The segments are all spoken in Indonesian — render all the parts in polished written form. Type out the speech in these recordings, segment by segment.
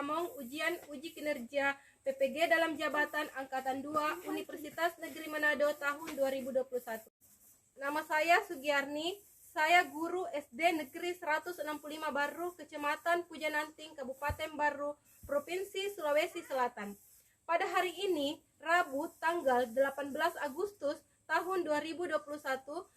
Among uji kinerja PPG dalam jabatan Angkatan 2 Universitas Negeri Manado tahun 2021. Nama saya Sugiarni, saya guru SD Negeri 165 Barru, Kecamatan Pujananting, Kabupaten Barru, Provinsi Sulawesi Selatan. Pada hari ini, Rabu tanggal 18 Agustus tahun 2021,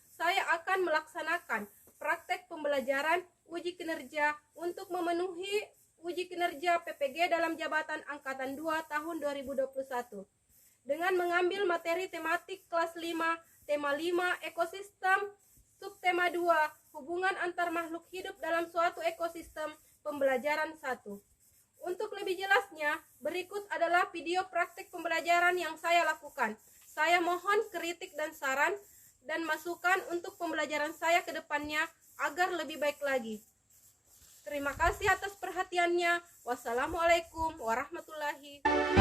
saya akan melaksanakan praktek pembelajaran uji kinerja untuk memenuhi uji kinerja PPG dalam jabatan Angkatan 2 tahun 2021 dengan mengambil materi tematik kelas 5, tema 5 ekosistem, subtema 2 hubungan antar makhluk hidup dalam suatu ekosistem, pembelajaran 1. Untuk lebih jelasnya, berikut adalah video praktik pembelajaran yang saya lakukan. Saya mohon kritik dan saran dan masukan untuk pembelajaran saya ke depannya agar lebih baik lagi. Terima kasih atas perhatiannya. Wassalamualaikum warahmatullahi wabarakatuh.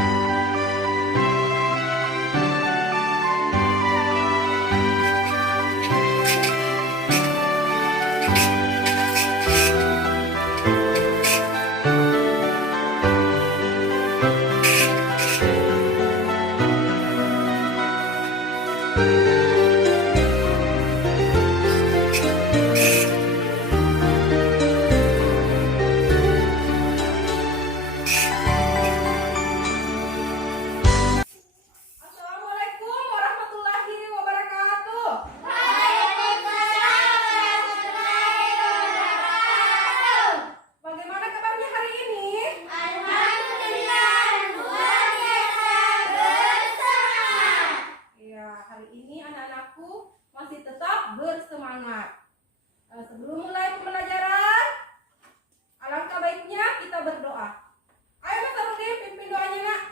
Bersemangat. Sebelum mulai pembelajaran, alangkah baiknya kita berdoa. Ayo Mas Arudin, pimpin doanya nak.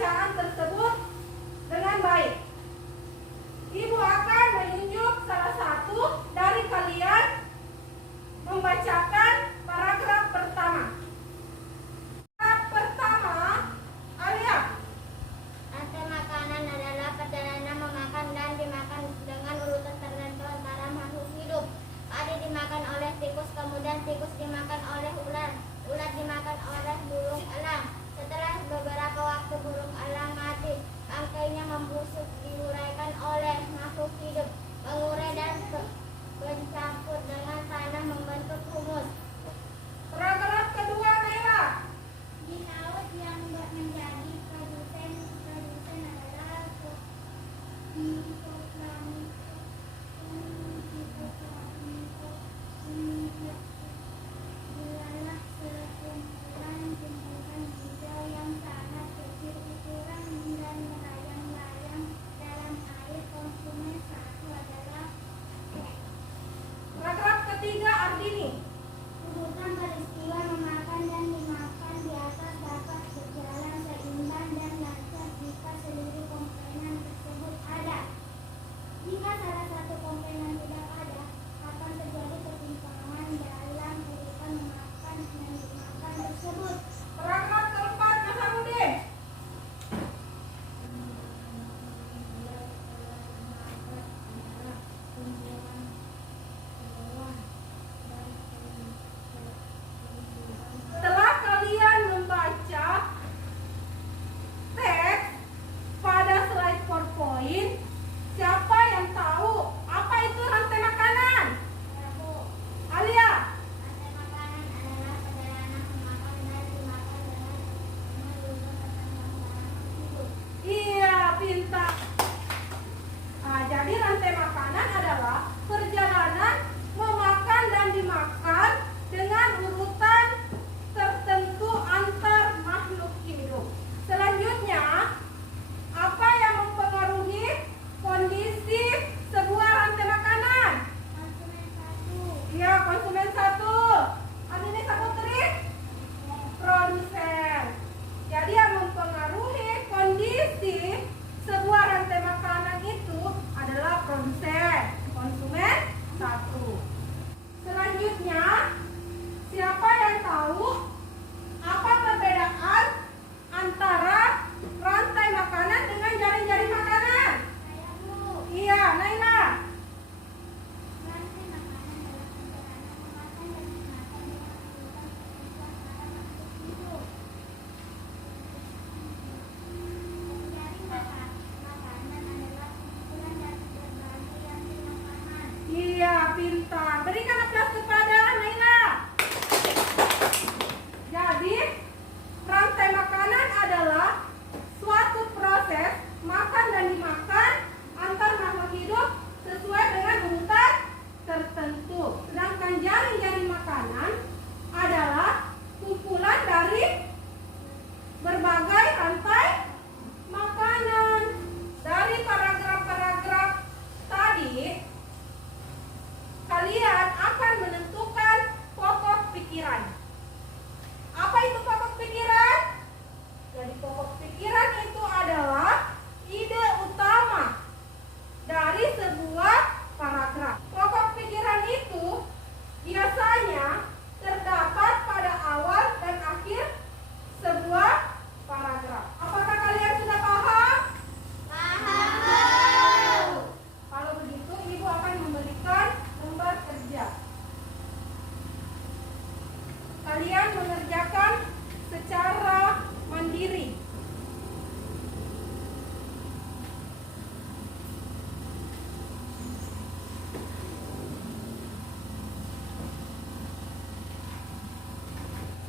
bacaan tersebut dengan baik. Ibu akan menunjuk salah satu dari kalian membacakan paragraf pertama. Paragraf pertama, Alia. Rantai makanan adalah perjalanan memakan dan dimakan dengan urutan tertentu antara makhluk hidup. Padi dimakan oleh tikus, kemudian tikus dimakan oleh ular. Ular dimakan oleh burung elang. Setelah beberapa waktu burung elang mati, bangkainya membusuk, diuraikan oleh makhluk hidup, mengurai dan bercampur dengan tanah membentuk humus. Paragraf kedua, Naila. Di laut yang menjadi produsen adalah Dialah sekumpulan tumbuhan hijau yang sangat kecil ukuran dan melayang-layang dalam air. Konsumen satu adalah Paragraf ketiga, Ardini. urutan peristiwa memakan dan dimakan di atas dapat berjalan seimbang dan lancar jika seluruh komponen tersebut ada. Jika salah satu komponen tidak ada, akan terjadi ketimpangan dalam urutan memakan dan dimakan tersebut. Paragraf keempat, Nasaruddin. Setelah kalian membaca teks pada slide PowerPoint, siapa yang tahu apa itu rantai makanan? Alia. Rantai makanan adalah perjalanan memakan dan dimakan dengan urutan tertentu antara hidup. Iya, pintar. Nah, jadi rantai makanan adalah perjalanan memakan dan dimakan dengan urutan tertentu antar makhluk hidup. Selanjutnya, apa yang mempengaruhi kondisi sebuah rantai makanan? Konsumen satu. Iya, konsumen satu. Ini Saputri? Produsen. Jadi yang mempengaruhi kondisi sebuah rantai makanan itu adalah produsen, konsumen satu. Selanjutnya, siapa yang tahu apa perbedaan antara rantai makanan dengan jaring-jaring makanan? Saya Bu. Iya, Naila. Rantai makanan adalah perjalanan memakan dan dimakan dengan urutan tertentu antara makhluk hidup. Jaring makanan adalah kumpulan dari berbagai rantai makanan. Iya, pintar. Berikan aplaus kepada Naila. Jadi, rantai makanan adalah suatu proses makan dan dimakan antar makhluk hidup sesuai dengan urutan tertentu. Sedangkan jaring-jaring makanan adalah kumpulan dari berbagai rantai makanan. Dari paragraf-paragraf tadi, kalian akan menentukan pokok pikiran. Apa itu pokok pikiran? Jadi pokok pikiran itu adalah ide utama dari sebuah paragraf. Pokok pikiran itu biasanya terdapat pada awal dan akhir sebuah paragraf. Apakah kalian sudah paham? Paham. Kalau begitu, Ibu akan memberikan lembar kerja. Kalian mengerjakan secara mandiri.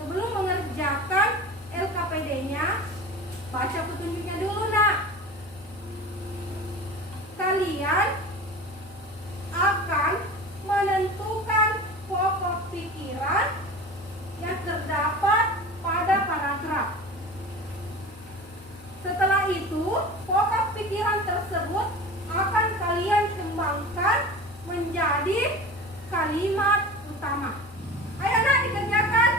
Sebelum mengerjakan LKPD-nya, baca petunjuknya dulu, Nak. Kalian akan menentukan pokok pikiran yang terdapat pada paragraf. Setelah itu, pokok pikiran tersebut akan kalian kembangkan menjadi kalimat utama. Ayo, Nak, dikerjakan.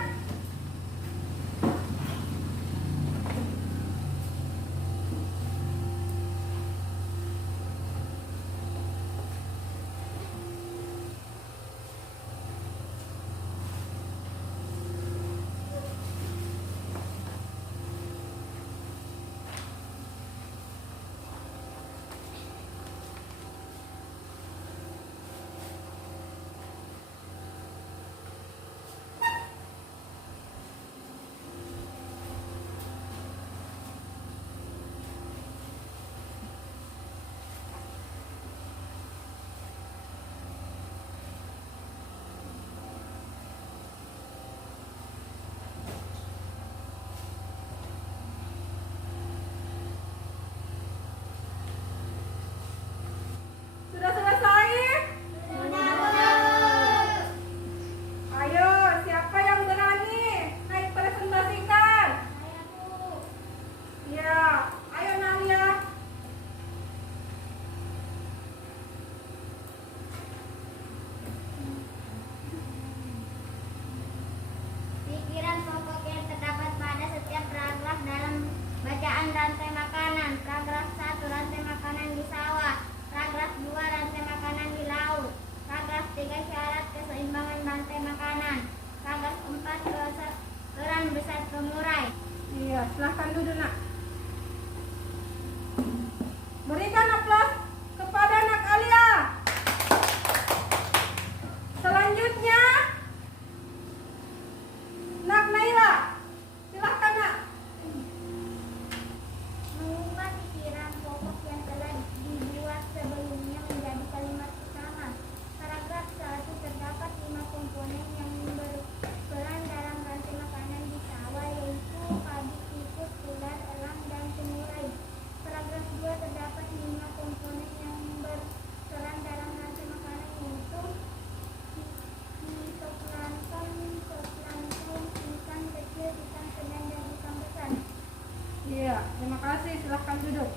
Silakan duduk.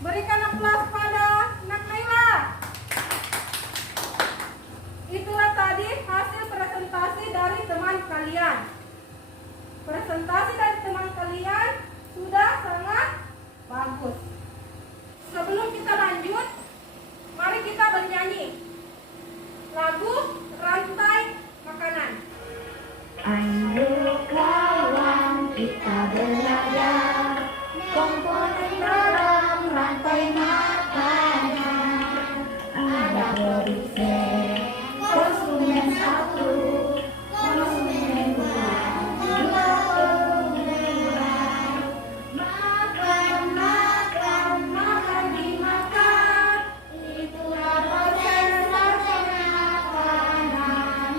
Berikan aplaus pada Nak Naila. Itulah tadi hasil presentasi dari teman kalian. Presentasi dari teman kalian sudah sangat bagus. Sebelum kita lanjut, mari kita bernyanyi lagu Rantai Makanan. Ayo kawan kita belajar komponen dalam rantai makanan. Ada produsen, konsumen satu, konsumen dua, juga pengurai. Makan, makan, makan dimakan. Itulah proses rantai makanan.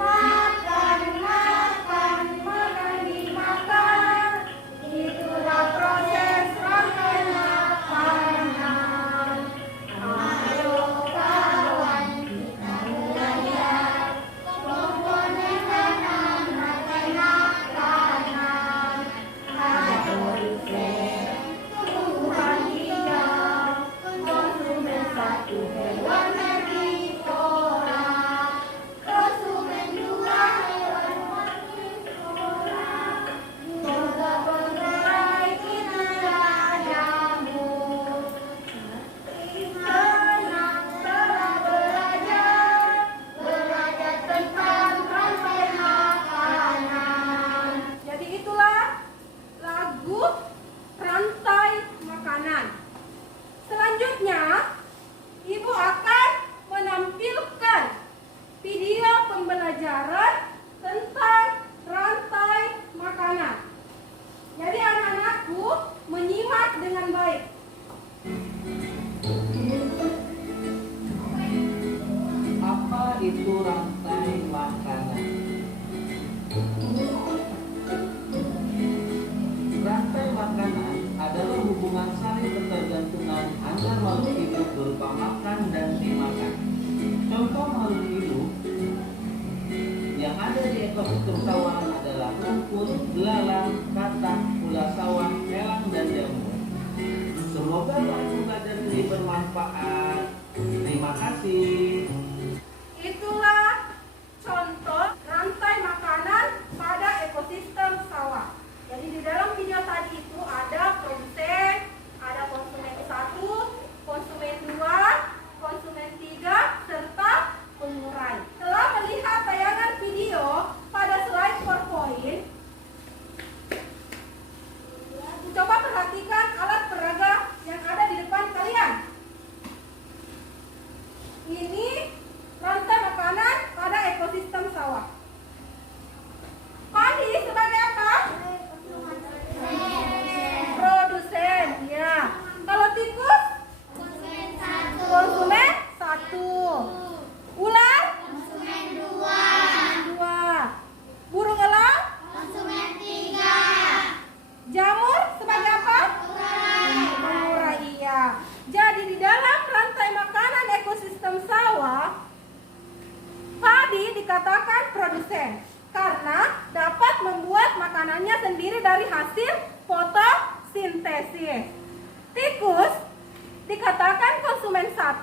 Makan, makan, makan dimakan. Itulah proses rantai makanan. Ayo kawan kita belajar komponen dalam rantai makanan. Ada produsen, tumbuhan hijau, konsumen satu hewan herbivora, konsumen dua hewan karnivora, juga pengurai itulah jamur. Senang telah belajar tentang rantai makanan. Jadi itulah lagu Rantai Makanan. Selanjutnya, Ibu akan menampilkan video pembelajaran tentang rantai makanan. Jadi anak-anakku menyimak dengan baik. Apa itu rantai makanan? Rantai makanan adalah hubungan saling ketergantungan antar makhluk hidup berupa makan dan dimakan. Contoh makhluk hidup yang ada di ekosistem sawah adalah rumput, belalang, katak, ulat sawah, elang, dan jamur. Semoga bahan pembelajaran ini bermanfaat. Terima kasih. Itulah contoh rantai makanan pada ekosistem sawah. Jadi di dalam video tadi itu ada produsen, ada konsumen 1, konsumen 2, konsumen 3, serta pengurai. Setelah melihat tayangan video pada slide PowerPoint, coba perhatikan alat peraga yang ada di depan kalian. Ini rantai makanan pada ekosistem sawah. Padi sebagai apa? Produsen, ya. Kalau tikus? Konsumen 1. Ular? Konsumen dua. 2. Burung elang? Konsumen tiga. Jamur sebagai apa? Pengurai, iya. Jadi di dalam rantai makanan ekosistem sawah, padi dikatakan produsen karena dapat membuat makanannya sendiri dari hasil fotosintesis. Tikus dikatakan konsumen 1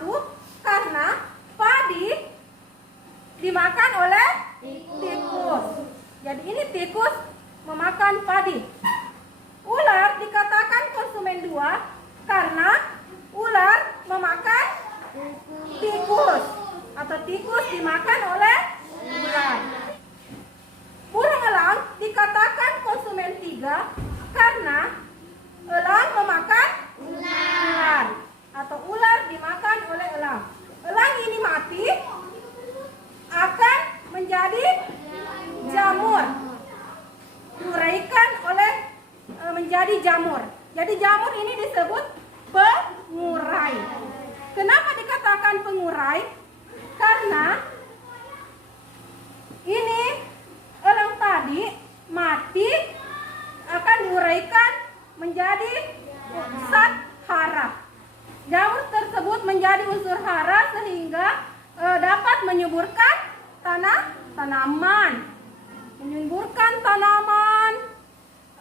karena padi dimakan oleh tikus. Jadi ini tikus memakan padi. Ular dikatakan konsumen 2 karena ular memakan tikus atau tikus dimakan oleh ular. Burung elang dikatakan konsumen 3 karena elang memakan ular atau ular dimakan oleh elang. Elang ini mati akan menjadi jamur, diuraikan oleh menjadi jamur. Jadi jamur ini disebut pengurai. Kenapa dikatakan pengurai? Karena ini elang tadi mati akan diuraikan menjadi zat hara. Jamur tersebut menjadi unsur hara sehingga dapat menyuburkan tanaman,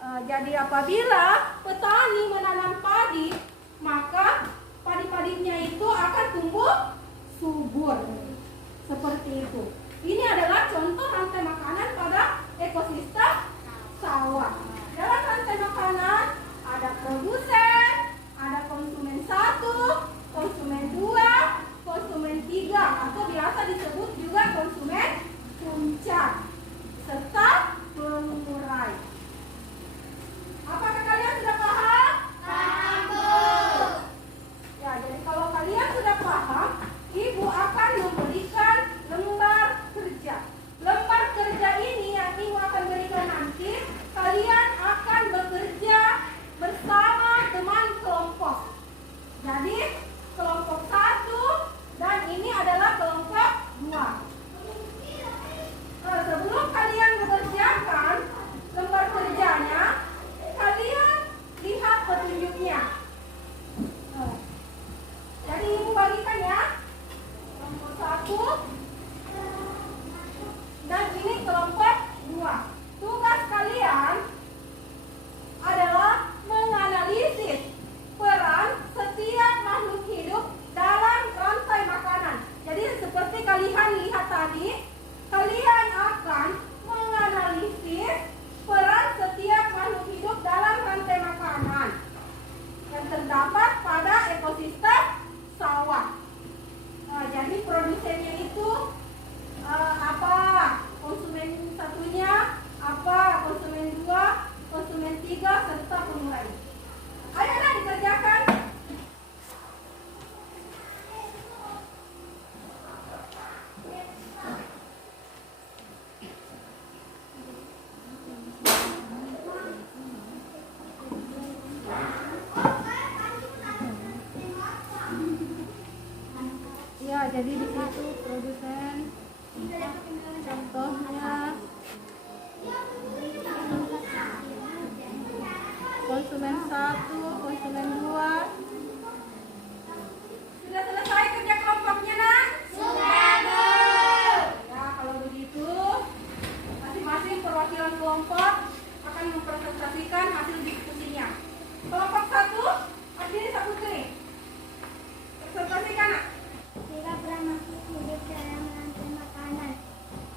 Jadi apabila petani menanam padi, maka padi-padinya itu akan tumbuh subur. Seperti itu. Ini adalah contoh rantai makanan pada ekosistem sawah. Dalam rantai makanan ada produsen, ada konsumen 1, konsumen 2, konsumen 3, atau biasa disebut juga konsumen puncak, serta pengurai. Apakah kalian sudah paham? Paham, Bu. Ya, jadi kalau kalian sudah paham, Ibu akan memberikan lembar kerja. Lembar kerja ini yang Ibu akan berikan nanti, kalian akan bekerja bersama teman kelompok. Jadi, kelompok 1 dan ini adalah kelompok 2. Sebelum kalian mengerjakan lembar kerjanya, kalian lihat petunjuknya. Jadi Ibu bagikan ya. Kelompok 1 dan ini kelompok 2. Tugas kalian adalah menganalisis peran setiap makhluk hidup dalam rantai makanan. Jadi seperti kalian lihat tadi, kalian akan menganalisis peran setiap makhluk hidup dalam rantai makanan yang terdapat pada ekosistem sawah. Jadi produsennya itu apa? Konsumen satunya apa? Konsumen 2, konsumen 3, serta pengurai. Ayolah dikerjakan. Ya, jadi di situ produsen contohnya konsumen 1, konsumen 2. Sudah selesai kerja kelompoknya, Nak? Sudah, Bu. Ya, kalau begitu masing-masing perwakilan kelompok akan mempresentasikan hasil diskusinya. Kelompok 1, Adini Saputri. Presentasikan, Nak. Tiga peran makhluk hidup dalam rantai makanan.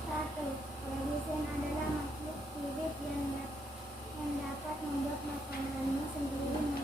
1. Produsen adalah makhluk hidup yang dapat membuat makanannya sendiri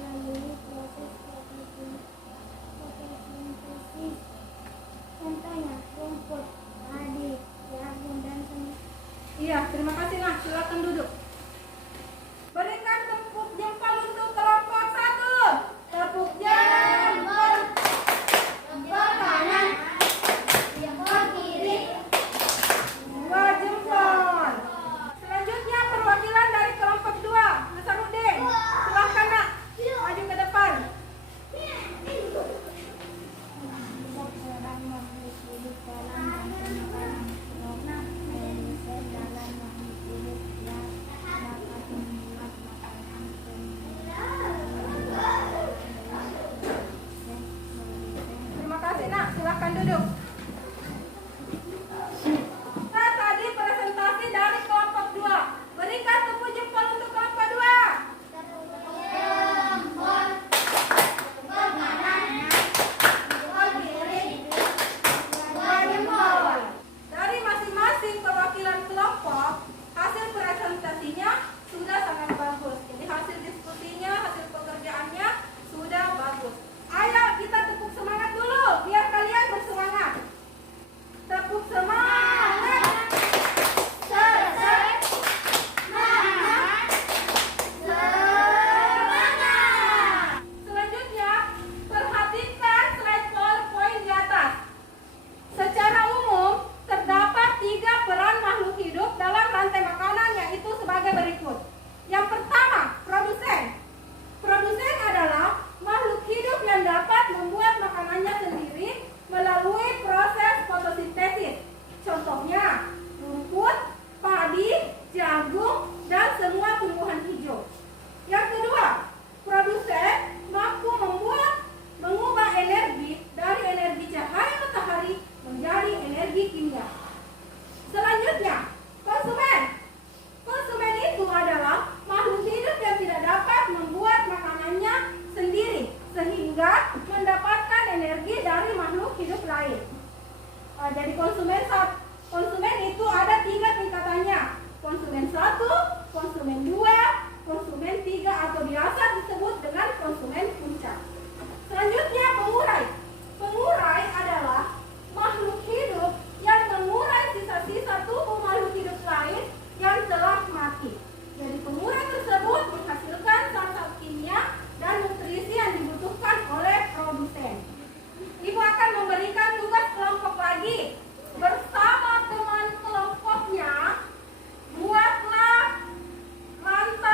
ketiga, mendapatkan energi dari makhluk hidup lain. Jadi konsumen itu ada 3 tingkatannya. Konsumen 1, konsumen 2, konsumen 3 atau biasa disebut dengan konsumen puncak. Selanjutnya pengurai. Pengurai adalah makhluk hidup yang mengurai sisa-sisa tubuh makhluk hidup lain yang telah mati. Jadi pengurai tersebut menghasilkan zat-zat kimia dan nutrisi yang dibutuhkan oleh produsen. Ibu akan memberikan tugas kelompok lagi. Bersama teman kelompoknya, buatlah rantai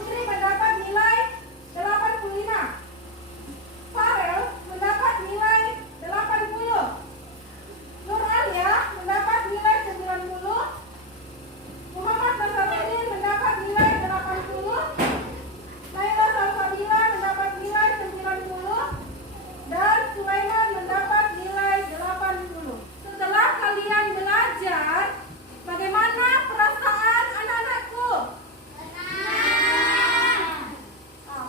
Putri mendapat nilai 85. Farel mendapat nilai 80. Nur Alia mendapat nilai 90. Muhammad Nasaruddin mendapat nilai 80. Naila Salsabila mendapat nilai 90. Dan Sulaiman mendapat nilai 80. Setelah kalian belajar, bagaimana perasaan anak-anakku?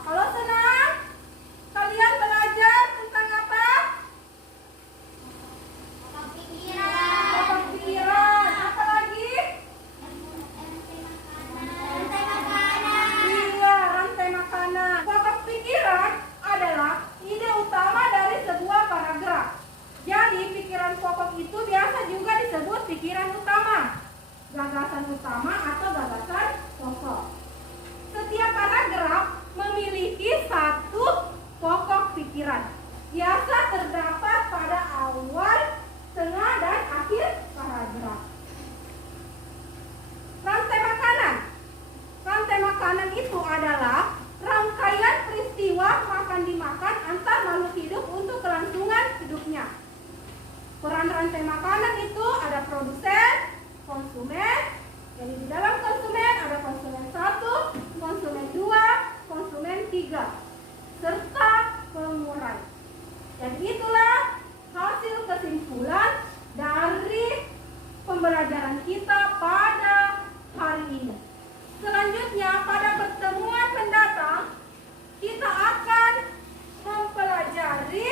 Kalau senang, kalian belajar tentang apa? Pokok pikiran. Apa lagi? Iya, rantai makanan. Pokok pikiran adalah ide utama dari sebuah paragraf. Jadi, pikiran pokok itu biasa juga disebut pikiran utama, gagasan utama atau gagasan pokok. Setiap paragraf memiliki satu pokok pikiran. Biasa terdapat pada awal, tengah, dan akhir paragraf. Rantai makanan. Rantai makanan itu adalah rangkaian peristiwa makan-dimakan antar makhluk hidup untuk kelangsungan hidupnya. Peran rantai makanan itu ada produsen, konsumen. Jadi di dalam konsumen ada konsumen 1, konsumen 2, konsumen 3, serta pengurai. Dan itulah hasil kesimpulan dari pembelajaran kita pada hari ini. Selanjutnya pada pertemuan mendatang kita akan mempelajari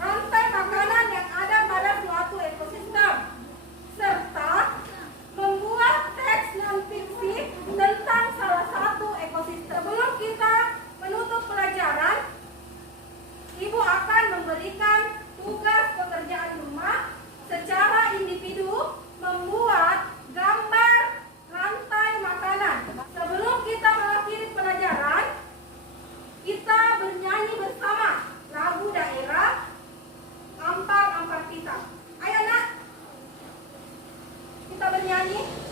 rantai makanan yang ada pada suatu ekosistem serta membuat teks non-fiksi tentang salah satu ekosistem. Sebelum kita menutup pelajaran, Ibu akan memberikan tugas pekerjaan rumah secara individu membuat gambar rantai makanan. Sebelum kita mengakhiri pelajaran, kita bernyanyi bersama lagu daerah Ampar Ampar Kita. Ayo nak, kita bernyanyi.